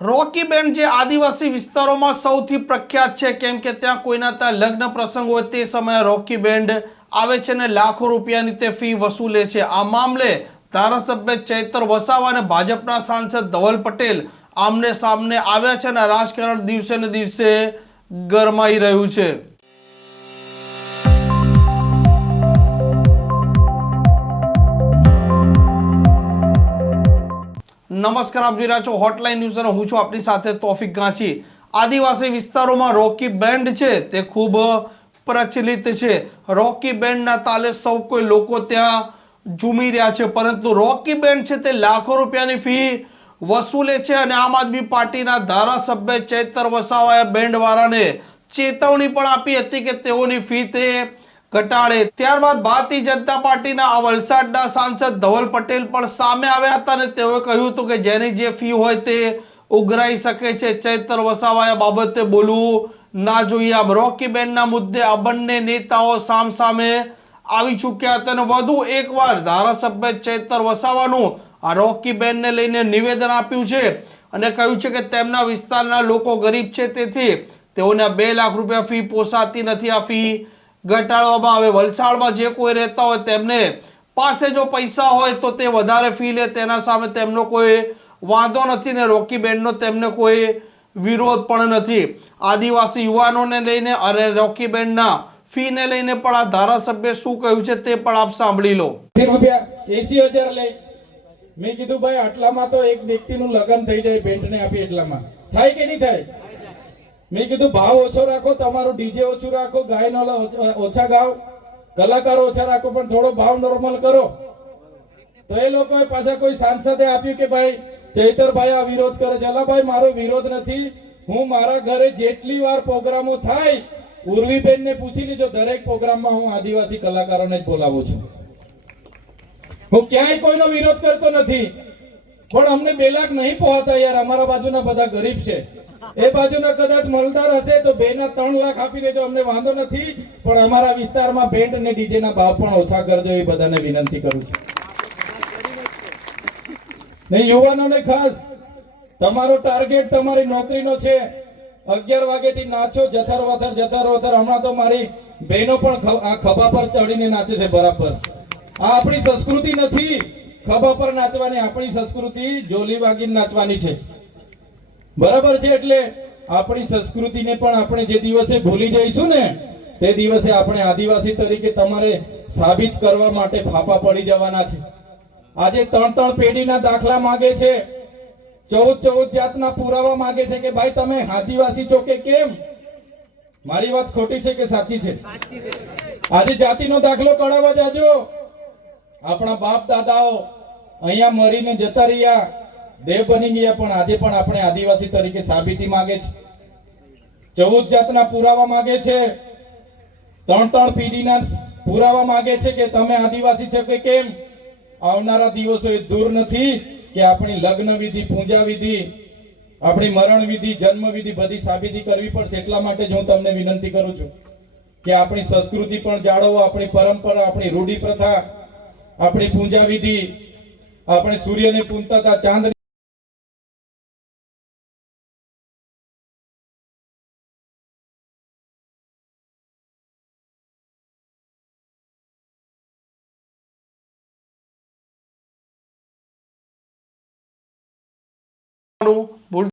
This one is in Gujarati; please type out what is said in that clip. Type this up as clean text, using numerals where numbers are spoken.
રોકી બેન્ડ જે આદિવાસી વિસ્તારોમાં સૌથી પ્રખ્યાત છે, કેમ કે ત્યાં કોઈના ત્યાં લગ્ન પ્રસંગ હોય તે સમયે રોકી બેન્ડ આવે છે અને લાખો રૂપિયાની તે ફી વસૂલે છે। આ મામલે ધારાસભ્ય ચૈતર વસાવા અને ભાજપના સાંસદ ધવલ પટેલ આમને સામને આવ્યા છે અને રાજકારણ દિવસે ને દિવસે ગરમાઈ રહ્યું છે। નમસ્કાર, આપ જોઈ રહ્યા છો હોટલાઇન ન્યૂઝ અને હું છું આપની સાથે તોફિક ગાંચી। આદિવાસી વિસ્તારોમાં રોકી બેન્ડ છે તે ખૂબ પ્રચલિત છે। રોકી બેન્ડના તાલે સૌ કોઈ લોકો ત્યાં ઝૂમી રહ્યા છે, પરંતુ રોકી બેન્ડ છે તે લાખો રૂપિયાની ફી વસૂલે છે અને આમ આદમી પાર્ટીના ધારાસભ્ય ચૈતર વસાવાએ બેન્ડવાળાને ચેતવણી પણ આપી હતી કે તેઓની ફી તે ઘટાડે। ત્યારબાદ ભારતીય જનતા પાર્ટીના વલસાડના સાંસદ ધવલ પટેલ પણ સામે આવ્યા હતા અને તેઓએ કહ્યું હતું કે જેની જે ફી હોય તે ઉઘરાઈ શકે છે। ચૈતર વસાવાએ બાબતે બોલવું ના જોઈએ। આમ રોકી બેન્ડના મુદ્દે આ બંને નેતાઓ સામસામે આવી ચૂક્યા હતા અને વધુ એકવાર ધારાસભ્ય ચૈતર વસાવાનું આ રોકી બેન્ડને લઈને નિવેદન આપ્યું છે અને કહ્યું છે કે તેમના વિસ્તારના લોકો ગરીબ છે, તેથી તેઓને 2 લાખ રૂપિયા ફી પોસાતી નથી। આ ફી ઘટાડવામાં આવે। વલસાડમાં જે કોઈ રહેતા હોય તેમને પાસે જો પૈસા હોય તો તે વધારે ફી લે, તેના સામે તેમનો કોઈ વાંધો નથી ને રોકી બેન્ડનો તેમને કોઈ વિરોધ પણ નથી। આદિવાસી યુવાનોને લઈને અને રોકી બેન્ડના ફીને લઈને પણ આ ધારાસભ્ય શું કહ્યું છે તે પણ આપ સાંભળી લો। રૂપિયા 80,000 લે। મેં કીધું ભાઈ આટલામાં તો એક વ્યક્તિનું લગ્ન થઈ જાય, બેન્ડને આપી એટલામાં થાય કે નહીં થાય? મેં કીધું ભાવ ઓછો રાખો, તમારું ડીજે ઓછું રાખો, ગાયનો ઓછા ગાઓ, કલાકારો ઓછા રાખો, પણ થોડો ભાવ નોર્મલ કરો। તો એ લોકોએ પાછા કોઈ સાંસદે આપ્યું કે ભાઈ ચૈતરભાઈ આ વિરોધ કરે છે। અલા ભાઈ, મારો વિરોધ નથી। હું મારા ઘરે જેટલી વાર પ્રોગ્રામો થાય, ઉર્વીબેનને પૂછી લીધો, દરેક પ્રોગ્રામમાં હું આદિવાસી કલાકારોને જ બોલાવું છું। હું ક્યાંય કોઈનો વિરોધ કરતો નથી, પણ અમને 2 લાખ નહીં પહોંચતા યાર। અમારા બાજુના બધા ગરીબ છે, એ બાજુના કદાચ મલદાર હશે તો 2 ના 3 લાખ આપી દેજો, અમને વાંધો નથી, પણ અમારા વિસ્તારમાં બેન્ડ અને ડીજે ના ભાવ પણ ઓછા કરજો, એ બધાને વિનંતી કરું છું। ને યુવાનોને ખાસ, તમારો ટાર્ગેટ તમારી નોકરીનો છે। 11 વાગેથી નાચો, જથર વથર। હમણાં તો મારી બહેનો પણ આ ખભા પર ચડીને નાચે છે બરાબર। આ આપણી સંસ્કૃતિ નથી ખભા પર નાચવાની, આપણી સંસ્કૃતિ જોલી વાગીને નાચવાની છે, બરાબર છે? એટલે આપણી સંસ્કૃતિને પણ આપણે જે દિવસે ભૂલી જઈશું ને, તે દિવસે આપણે આદિવાસી તરીકે તમારે સાબિત કરવા માટે ફાફા પડી જવાના છે। આજે 3 પેઢીના દાખલા માંગે છે, 14 જાતના પુરાવા માંગે છે કે ભાઈ તમે આદિવાસી છો કે કેમ? મારી વાત ખોટી છે કે સાચી છે? આજે જાતિનો દાખલો કઢાવવા જાજો। આપણા બાપ દાદાઓ અહીંયા મરીને જતા રહ્યા, દેવ બની ગયા, પણ આજે પણ આપણે આદિવાસી તરીકે સાબિતી માંગે છે। 14 જાતના પુરાવા માંગે છે, 3 પેઢીના પુરાવા માંગે છે કે તમે આદિવાસી છો કે કેમ? આવનારા દિવસો એ દૂર નથી કે આપણી લગ્ન વિધિ, પૂજા વિધિ, આપણી મરણ વિધિ, જન્મ વિધિ બધી સાબિતી કરવી પડશે। એટલા માટે જ હું તમને વિનંતી કરું છું કે આપણી સંસ્કૃતિ પણ જાળવો, આપણી પરંપરા, આપણી રૂઢિ પ્રથા, આપણી પૂજા વિધિ, આપણે સૂર્યને પૂજતા હતા, ચાંદ